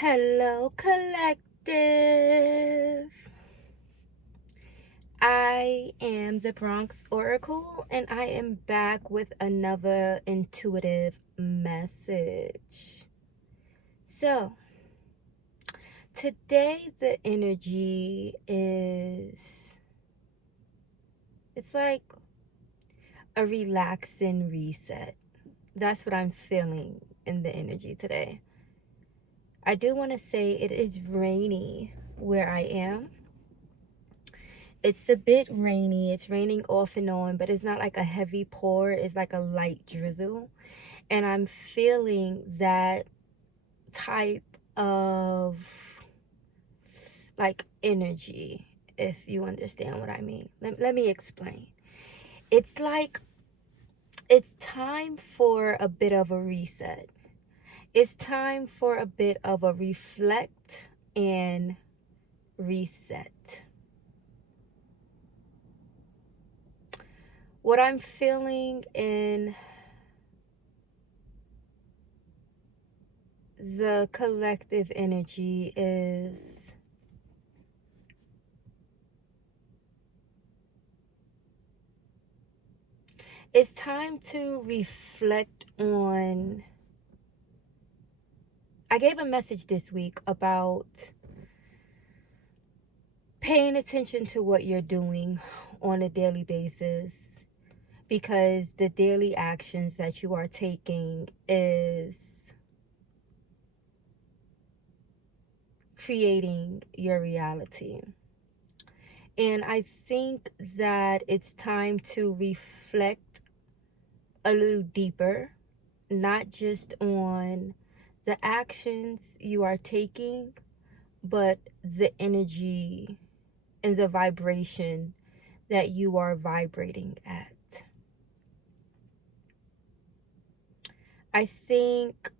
Hello, collective. I am the Bronx Oracle, and I am back with another intuitive message. So, today the energy it's like a relaxing reset. That's what I'm feeling in the energy today. I do want to say it is rainy where I am. It's a bit rainy. It's raining off and on, but it's not like a heavy pour. It's like a light drizzle. And I'm feeling that type of like energy, if you understand what I mean. Let me explain. It's like it's time for a bit of a reset. It's time for a bit of a reflect and reset. What I'm feeling in the collective energy is it's time to reflect on. I gave a message this week about paying attention to what you're doing on a daily basis, because the daily actions that you are taking is creating your reality. And I think that it's time to reflect a little deeper, not just on the actions you are taking, but the energy and the vibration that you are vibrating at. I think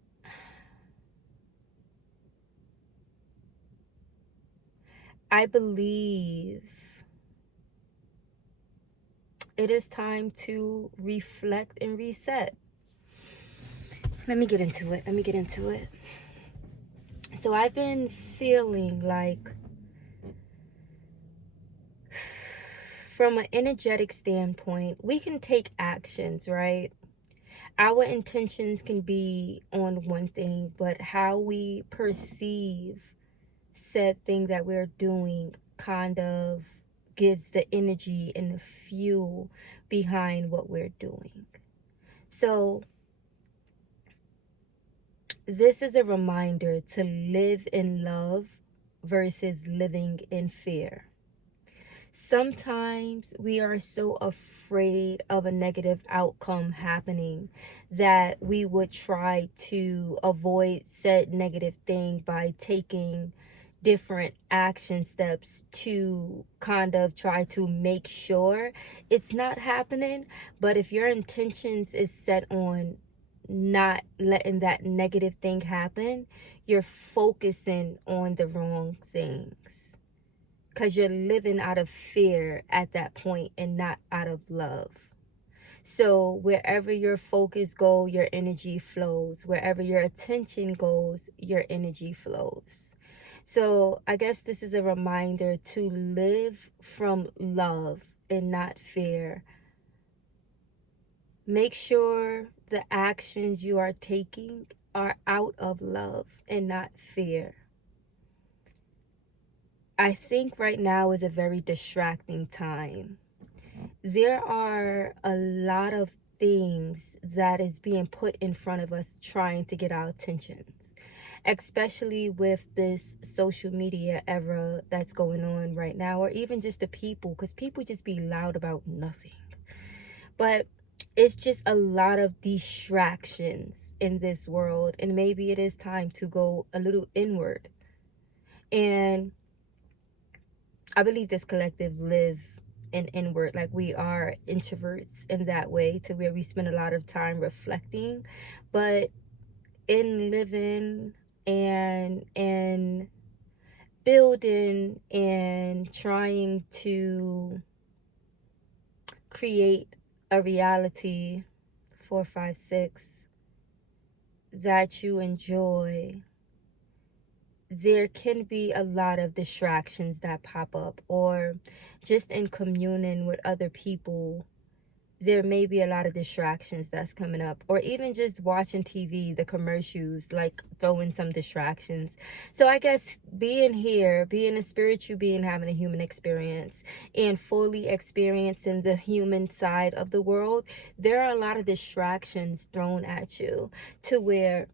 I believe it is time to reflect and reset. Let me get into it. So I've been feeling like, from an energetic standpoint, we can take actions, right? Our intentions can be on one thing, but how we perceive said thing that we're doing kind of gives the energy and the fuel behind what we're doing. So this is a reminder to live in love versus living in fear. Sometimes we are so afraid of a negative outcome happening that we would try to avoid said negative thing by taking different action steps to kind of try to make sure it's not happening. But if your intentions is set on not letting that negative thing happen, you're focusing on the wrong things, because you're living out of fear at that point and not out of love. So wherever your focus goes, your energy flows. Wherever your attention goes, your energy flows. So I guess this is a reminder to live from love and not fear. Make sure the actions you are taking are out of love and not fear. I think right now is a very distracting time. There are a lot of things that is being put in front of us trying to get our attentions, especially with this social media era that's going on right now, or even just the people, because people just be loud about nothing. But it's just a lot of distractions in this world, and maybe it is time to go a little inward. And I believe this collective live an inward, like we are introverts in that way, to where we spend a lot of time reflecting. But in living and building and trying to create a reality 456 that you enjoy, there can be a lot of distractions that pop up, or just in communing with other people, there may be a lot of distractions that's coming up, or even just watching TV, the commercials, like throwing some distractions. So I guess being here, being a spiritual being, having a human experience, and fully experiencing the human side of the world, there are a lot of distractions thrown at you to where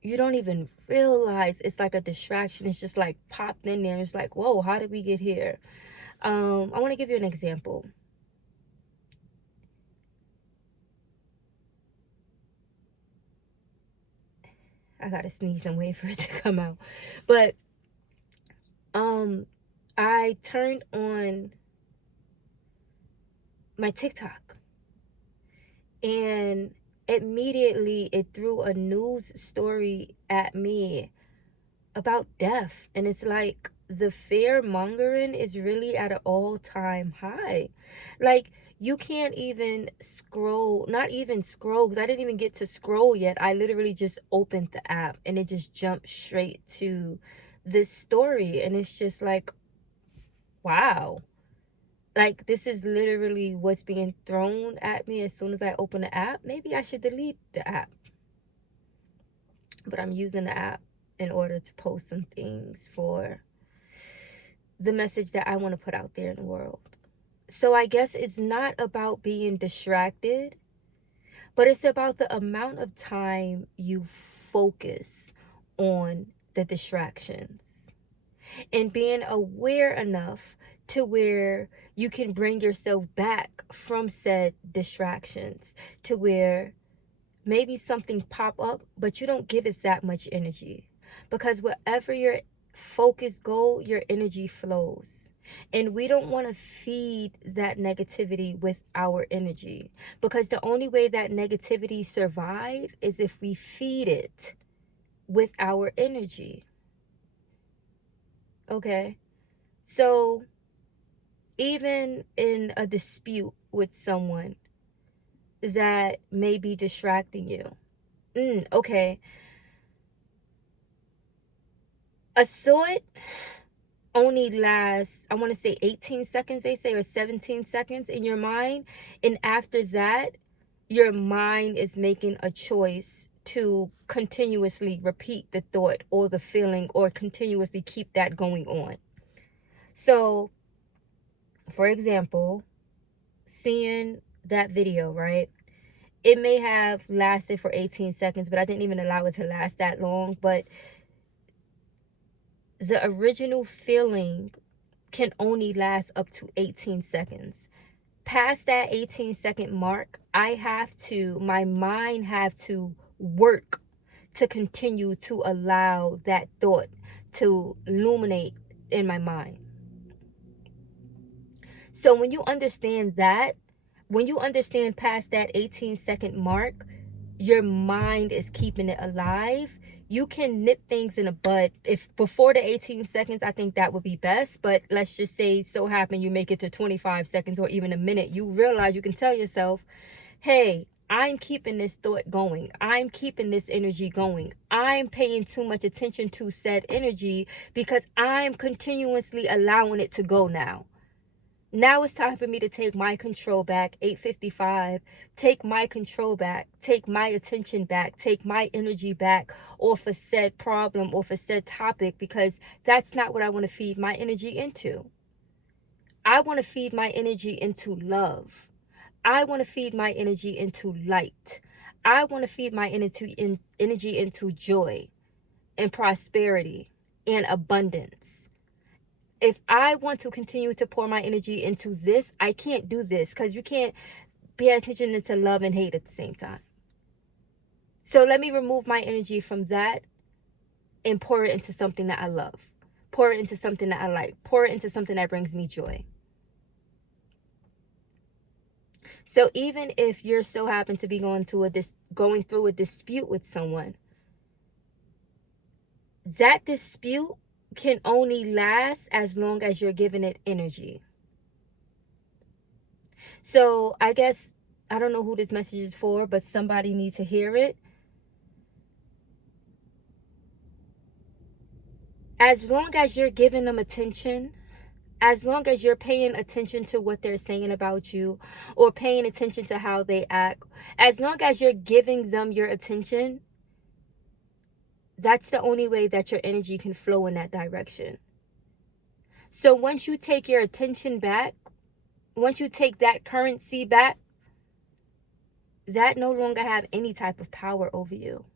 you don't even realize it's like a distraction. It's just like popped in there. It's like, whoa, how did we get here? I want to give you an example. I gotta sneeze and wait for it to come out. But I turned on my TikTok, and immediately it threw a news story at me about death. And it's like the fear mongering is really at an all-time high. Like, you can't even scroll, not even scroll, because I didn't even get to scroll yet. I literally just opened the app and it just jumped straight to this story. And it's just like, wow. Like, this is literally what's being thrown at me as soon as I open the app. Maybe I should delete the app. But I'm using the app in order to post some things for the message that I want to put out there in the world. So I guess it's not about being distracted, but it's about the amount of time you focus on the distractions and being aware enough to where you can bring yourself back from said distractions, to where maybe something pop up, but you don't give it that much energy, because wherever your focus go, your energy flows. And we don't want to feed that negativity with our energy, because the only way that negativity survive is if we feed it with our energy. Okay? So even in a dispute with someone that may be distracting you, okay, a thought only lasts, I want to say 18 seconds, they say, or 17 seconds in your mind. And after that, your mind is making a choice to continuously repeat the thought or the feeling, or continuously keep that going on. So, for example, seeing that video, right? It may have lasted for 18 seconds, but I didn't even allow it to last that long. But the original feeling can only last up to 18 seconds. Past that 18-second mark, my mind have to work to continue to allow that thought to illuminate in my mind. So when you understand that, when you understand past that 18-second mark, your mind is keeping it alive. You can nip things in the bud. If before the 18 seconds, I think that would be best. But let's just say so happen you make it to 25 seconds or even a minute. You realize, you can tell yourself, hey, I'm keeping this thought going. I'm keeping this energy going. I'm paying too much attention to said energy because I'm continuously allowing it to go now. Now it's time for me to take my control back. 8:55. Take my control back. Take my attention back. Take my energy back off a said problem, off a said topic, because that's not what I want to feed my energy into. I want to feed my energy into love. I want to feed my energy into light. I want to feed my energy into joy and prosperity and abundance. If I want to continue to pour my energy into this, I can't do this, because you can't pay attention to love and hate at the same time. So let me remove my energy from that and pour it into something that I love. Pour it into something that I like. Pour it into something that brings me joy. So even if you're so happen to be going through a dispute with someone, that dispute can only last as long as you're giving it energy. So I guess, I don't know who this message is for, but somebody needs to hear it. As long as you're giving them attention, as long as you're paying attention to what they're saying about you or paying attention to how they act, as long as you're giving them your attention, that's the only way that your energy can flow in that direction. So once you take your attention back, once you take that currency back, that no longer have any type of power over you.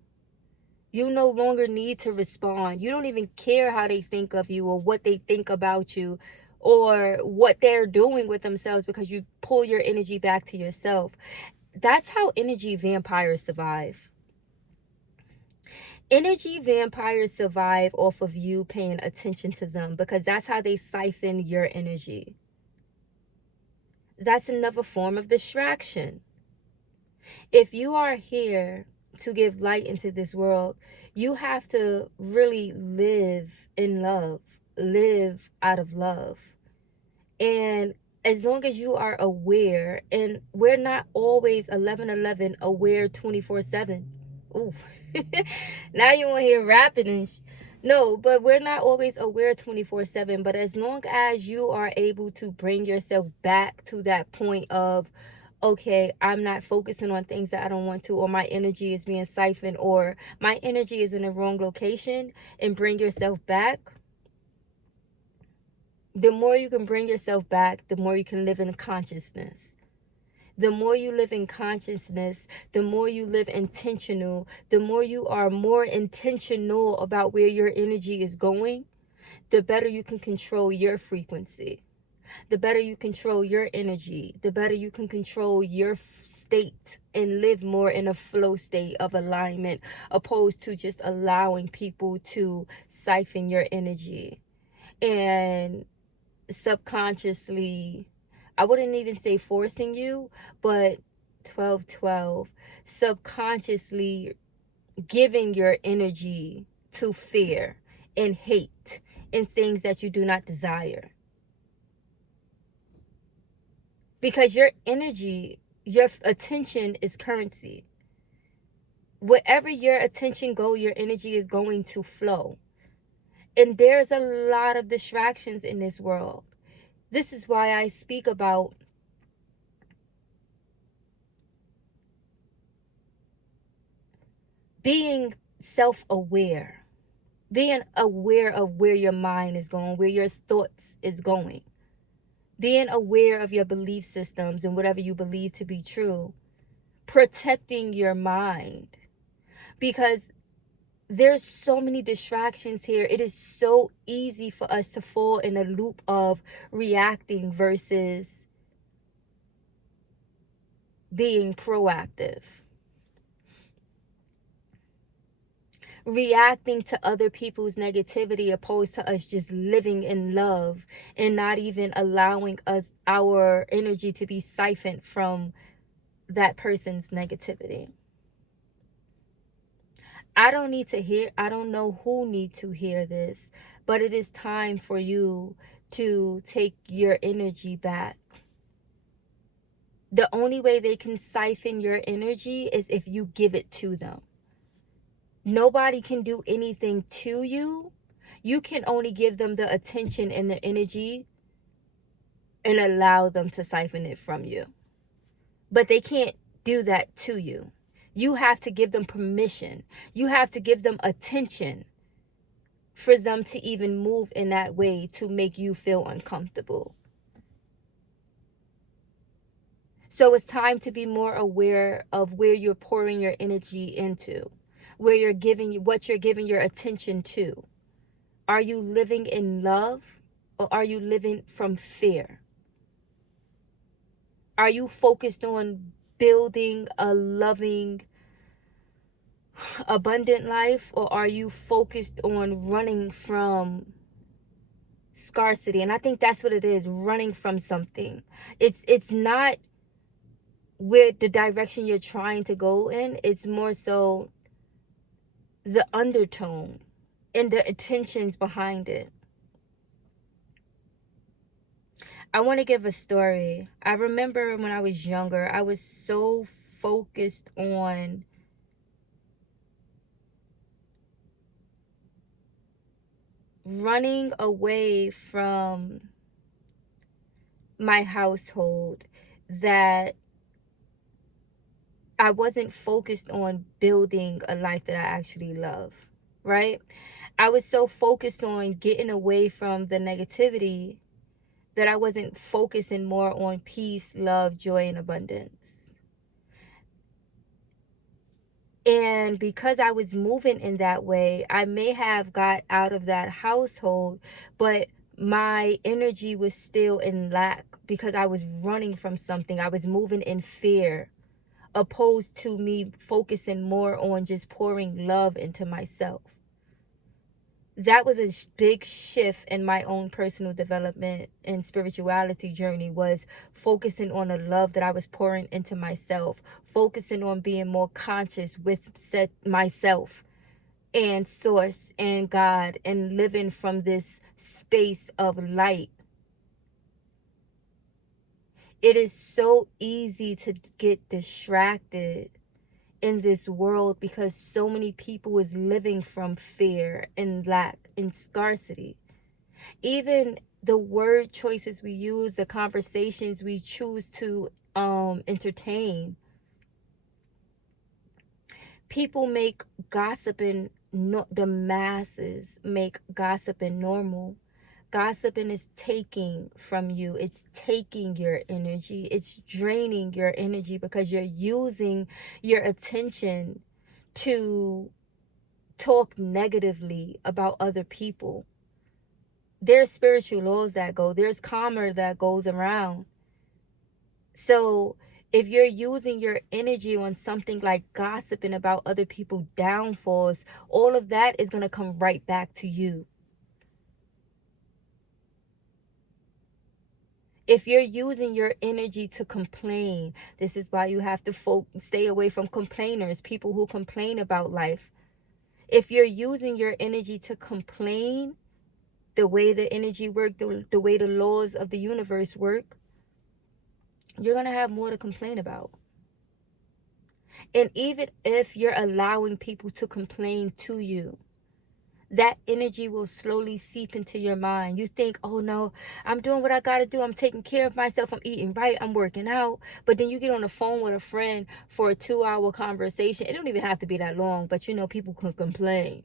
You no longer need to respond. You don't even care how they think of you or what they think about you or what they're doing with themselves, because you pull your energy back to yourself. That's how energy vampires survive. Energy vampires survive off of you paying attention to them, because that's how they siphon your energy. That's another form of distraction. If you are here to give light into this world, you have to really live in love, live out of love. And as long as you are aware, and we're not always 11:11 aware 24/7. Oof. Now you want to hear rapping and no, but we're not always aware 24/7. But as long as you are able to bring yourself back to that point of, okay, I'm not focusing on things that I don't want to, or my energy is being siphoned, or my energy is in the wrong location, and bring yourself back, the more you can bring yourself back, the more you can live in consciousness. The more you live in consciousness, the more you live intentional, the more you are more intentional about where your energy is going, the better you can control your frequency. The better you control your energy, the better you can control your state and live more in a flow state of alignment, opposed to just allowing people to siphon your energy and subconsciously, I wouldn't even say forcing you, but 12/12, subconsciously giving your energy to fear and hate and things that you do not desire. Because your energy, your attention is currency. Wherever your attention go, your energy is going to flow. And there's a lot of distractions in this world. This is why I speak about being self-aware, being aware of where your mind is going, where your thoughts is going, being aware of your belief systems and whatever you believe to be true, protecting your mind, because there's so many distractions here. It is so easy for us to fall in a loop of reacting versus being proactive. Reacting to other people's negativity opposed to us just living in love and not even allowing us, our energy, to be siphoned from that person's negativity. I don't know who need to hear this, but it is time for you to take your energy back. The only way they can siphon your energy is if you give it to them. Nobody can do anything to you. You can only give them the attention and the energy and allow them to siphon it from you. But they can't do that to you. You have to give them permission. You have to give them attention for them to even move in that way to make you feel uncomfortable. So it's time to be more aware of where you're pouring your energy into, where you're giving, what you're giving your attention to. Are you living in love, or are you living from fear? Are you focused on building a loving, abundant life, or are you focused on running from scarcity? And I think that's what it is, running from something. It's not where the direction you're trying to go in. It's more so the undertone and the intentions behind it. I want to give a story. I remember when I was younger, I was so focused on running away from my household, that I wasn't focused on building a life that I actually love, right? I was so focused on getting away from the negativity that I wasn't focusing more on peace, love, joy, and abundance. And because I was moving in that way, I may have got out of that household, but my energy was still in lack because I was running from something. I was moving in fear, opposed to me focusing more on just pouring love into myself. That was a big shift in my own personal development and spirituality journey, was focusing on the love that I was pouring into myself, focusing on being more conscious with myself and source and God, and living from this space of light. It is so easy to get distracted in this world because so many people is living from fear and lack and scarcity. Even the word choices we use, the conversations we choose to entertain, people make gossiping, no, the masses make gossiping normal. Gossiping is taking from you. It's taking your energy. It's draining your energy because you're using your attention to talk negatively about other people. There's spiritual laws that go. There's karma that goes around. So if you're using your energy on something like gossiping about other people's downfalls, all of that is going to come right back to you. If you're using your energy to complain, this is why you have to stay away from complainers, people who complain about life. If you're using your energy to complain, the way the energy works, the way the laws of the universe work, you're going to have more to complain about. And even if you're allowing people to complain to you, that energy will slowly seep into your mind. You think, oh no, I'm doing what I gotta do. I'm taking care of myself. I'm eating right. I'm working out. But then you get on the phone with a friend for a 2-hour conversation. It don't even have to be that long, but you know, people can complain.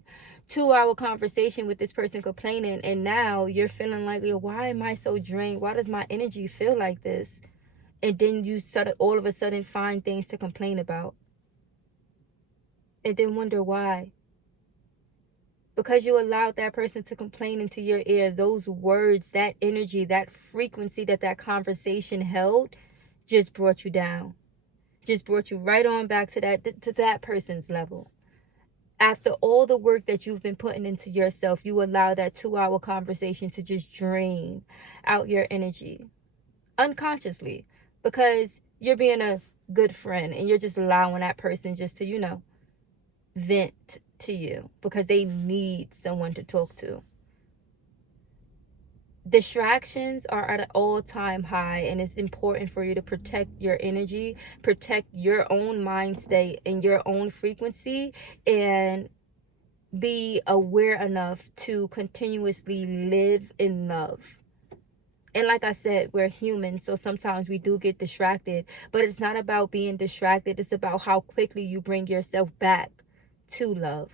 2-hour conversation with this person complaining. And now you're feeling like, yo, why am I so drained? Why does my energy feel like this? And then you all of a sudden find things to complain about. And then wonder why. Because you allowed that person to complain into your ear. Those words, that energy, that frequency that conversation held just brought you down. Just brought you right on back to that person's level. After all the work that you've been putting into yourself, you allow that 2-hour conversation to just drain out your energy unconsciously, because you're being a good friend and you're just allowing that person just to, vent to you because they need someone to talk to. Distractions are at an all-time high, and it's important for you to protect your energy, protect your own mind state and your own frequency, and be aware enough to continuously live in love. And like I said, we're human, so sometimes we do get distracted, but it's not about being distracted. It's about how quickly you bring yourself back to love,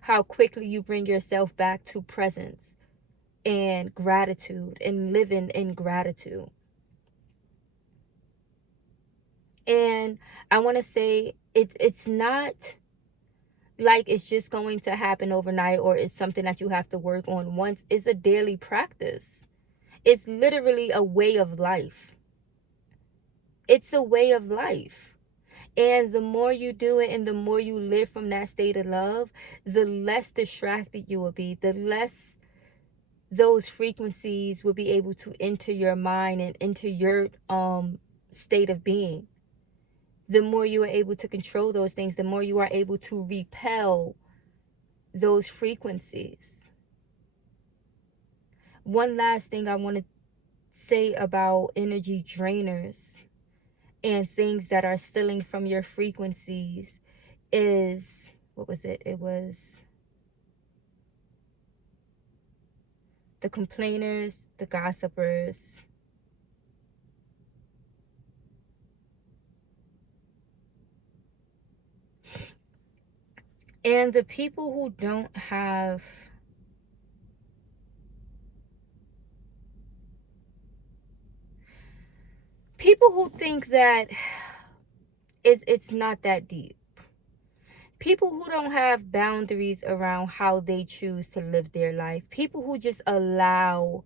how quickly you bring yourself back to presence and gratitude and living in gratitude. And I want to say it's not like it's just going to happen overnight, or it's something that you have to work on once. It's a daily practice. It's literally a way of life. It's a way of life. And the more you do it and the more you live from that state of love, the less distracted you will be, the less those frequencies will be able to enter your mind and enter your state of being. The more you are able to control those things, the more you are able to repel those frequencies. One last thing I want to say about energy drainers and things that are stealing from your frequencies is, what was it? It was the complainers, the gossipers, and the people who don't have people who think that it's not that deep. People who don't have boundaries around how they choose to live their life. People who just allow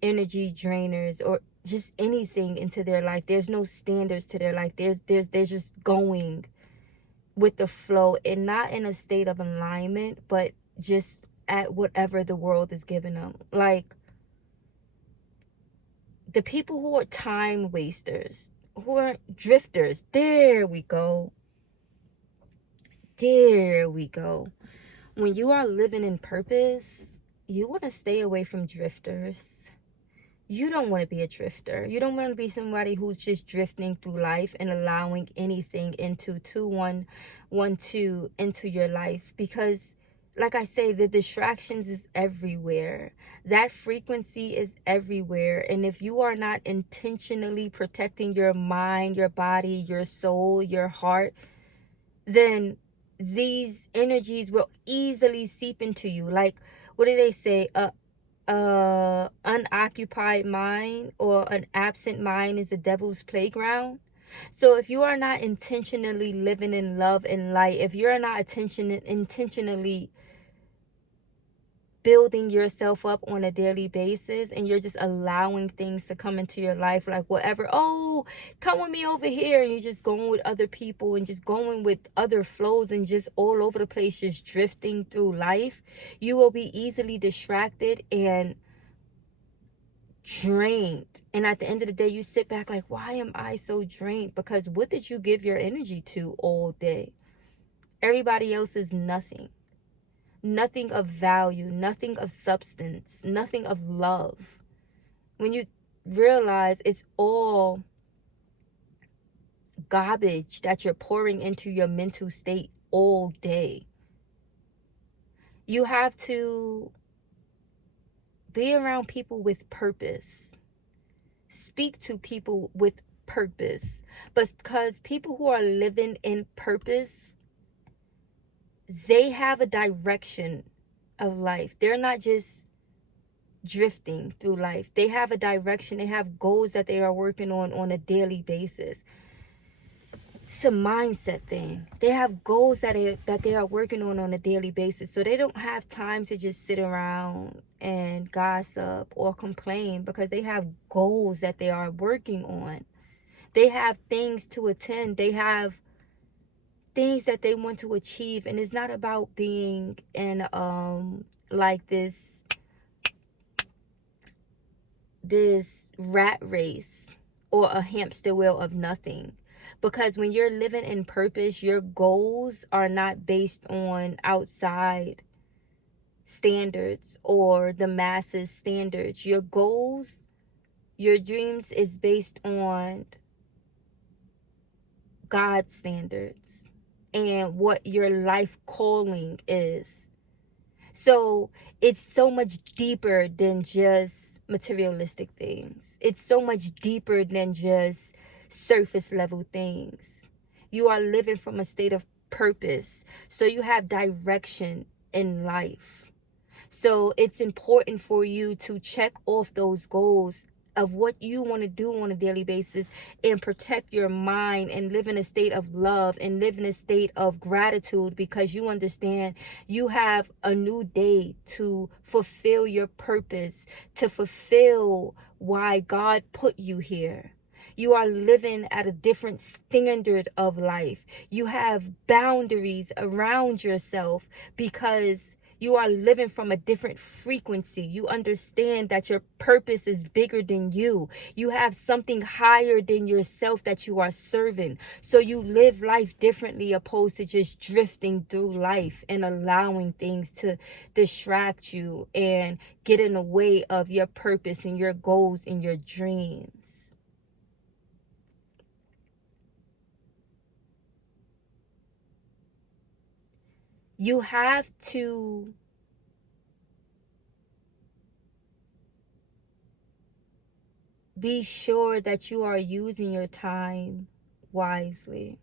energy drainers or just anything into their life. There's no standards to their life. They're just going with the flow, and not in a state of alignment, but just at whatever the world is giving them. Like the people who are time wasters, who are drifters. There we go. There we go. When you are living in purpose, you want to stay away from drifters. You don't want to be a drifter. You don't want to be somebody who's just drifting through life and allowing anything into 2112 into your life, because like I say, the distractions is everywhere. That frequency is everywhere. And if you are not intentionally protecting your mind, your body, your soul, your heart, then these energies will easily seep into you. Like, what do they say? Unoccupied mind or an absent mind is the devil's playground. So if you are not intentionally living in love and light, if you're not intentionally building yourself up on a daily basis, and you're just allowing things to come into your life, like whatever, oh, come with me over here, and you're just going with other people and just going with other flows and just all over the place, just drifting through life, you will be easily distracted and drained. And at the end of the day, you sit back like, why am I so drained? Because what did you give your energy to all day? Everybody else is nothing. Nothing of value, nothing of substance, nothing of love. When you realize it's all garbage that you're pouring into your mental state all day, you have to be around people with purpose. Speak to people with purpose. But because people who are living in purpose, they have a direction of life. They're not just drifting through life. They have a direction. They have goals that they are working on a daily basis. It's a mindset thing. They have goals that they are working on a daily basis. So they don't have time to just sit around and gossip or complain, because they have goals that they are working on. They have things to attend. They have things that they want to achieve. And it's not about being in like this rat race or a hamster wheel of nothing. Because when you're living in purpose, your goals are not based on outside standards or the masses standards. Your goals, your dreams is based on God's standards and what your life calling is. So it's so much deeper than just materialistic things. It's so much deeper than just surface level things. You are living from a state of purpose. So you have direction in life. So it's important for you to check off those goals of what you want to do on a daily basis, and protect your mind and live in a state of love and live in a state of gratitude, because you understand you have a new day to fulfill your purpose, to fulfill why God put you here. You are living at a different standard of life. You have boundaries around yourself because you are living from a different frequency. You understand that your purpose is bigger than you. You have something higher than yourself that you are serving. So you live life differently, opposed to just drifting through life and allowing things to distract you and get in the way of your purpose and your goals and your dreams. You have to Be sure that you are using your time wisely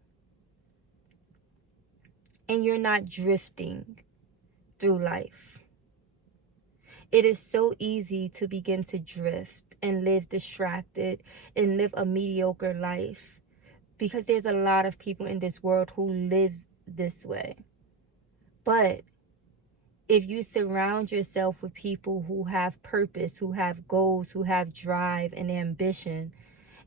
and you're not drifting through life. It is so easy to begin to drift and live distracted and live a mediocre life because there's a lot of people in this world who live this way. But if you surround yourself with people who have purpose, who have goals, who have drive and ambition,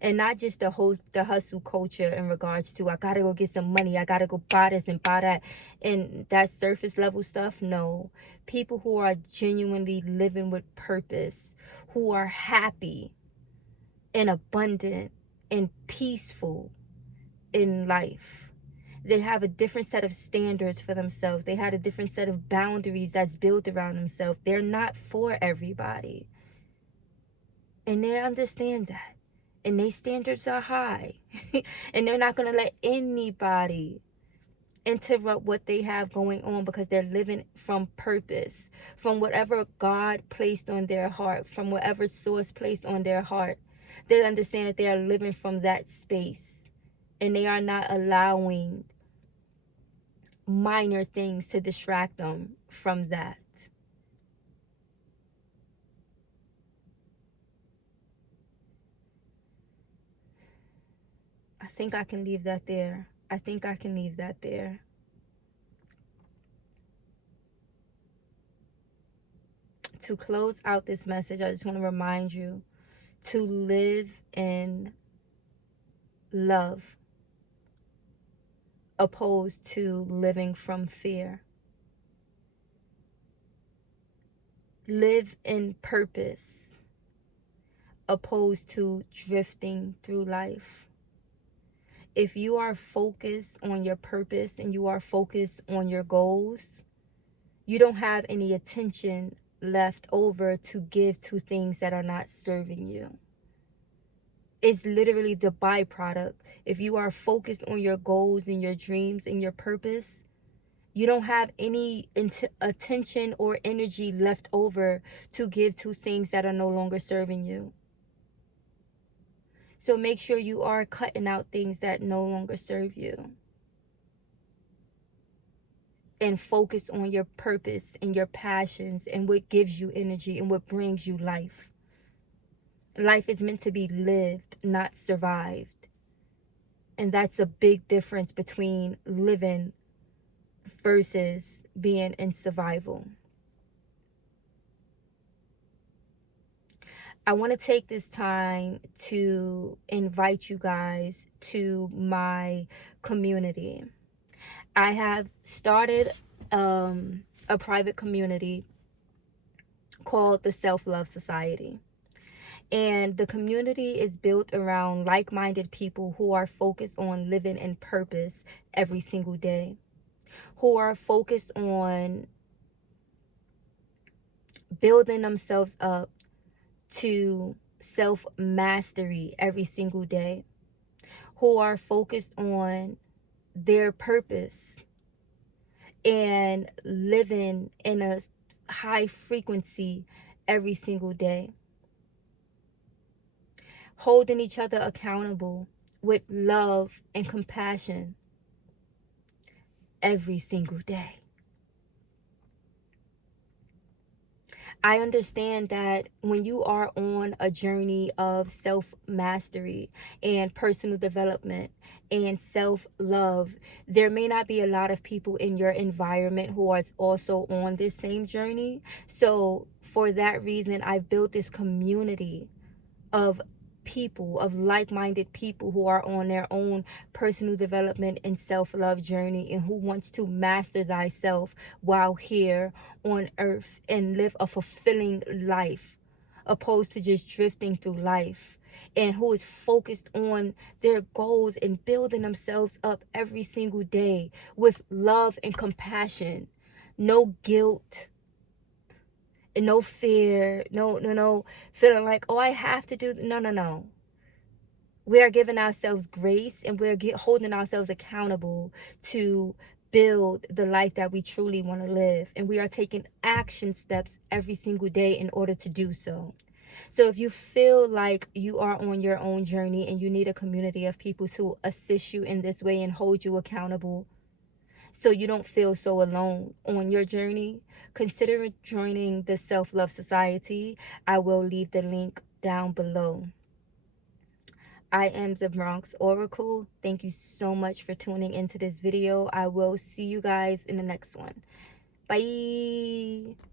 and not just the hustle culture in regards to I gotta go get some money, I gotta go buy this and buy that, and that surface level stuff. No, people who are genuinely living with purpose, who are happy and abundant and peaceful in life. They have a different set of standards for themselves. They had a different set of boundaries that's built around themselves. They're not for everybody, and they understand that. And their standards are high. And they're not going to let anybody interrupt what they have going on because they're living from purpose, from whatever God placed on their heart, from whatever source placed on their heart. They understand that they are living from that space, and they are not allowing minor things to distract them from that. I think I can leave that there. I think I can leave that there. To close out this message, I just want to remind you to live in love opposed to living from fear. Live in purpose opposed to drifting through life. If you are focused on your purpose and you are focused on your goals, you don't have any attention left over to give to things that are not serving you. It's literally the byproduct. If you are focused on your goals and your dreams and your purpose, you don't have any attention or energy left over to give to things that are no longer serving you. So make sure you are cutting out things that no longer serve you. And focus on your purpose and your passions and what gives you energy and what brings you life. Life is meant to be lived, not survived. And that's a big difference between living versus being in survival. I want to take this time to invite you guys to my community. I have started a private community called the Self-Love Society. And the community is built around like-minded people who are focused on living in purpose every single day, who are focused on building themselves up to self-mastery every single day, who are focused on their purpose and living in a high frequency every single day, holding each other accountable with love and compassion every single day. I understand that when you are on a journey of self-mastery and personal development and self-love, there may not be a lot of people in your environment who are also on this same journey. So for that reason, I've built this community of people, of like-minded people who are on their own personal development and self-love journey and who wants to master thyself while here on earth and live a fulfilling life opposed to just drifting through life, and who is focused on their goals and building themselves up every single day with love and compassion. No guilt, no fear, no feeling like, oh, I have to do. No. We are giving ourselves grace, and we're holding ourselves accountable to build the life that we truly want to live. And we are taking action steps every single day in order to do so. So if you feel like you are on your own journey and you need a community of people to assist you in this way and hold you accountable so you don't feel so alone on your journey, consider joining the Self-Love Society. I will leave the link down below. I am the Bronx Oracle. Thank you so much for tuning into this video. I will see you guys in the next one. Bye.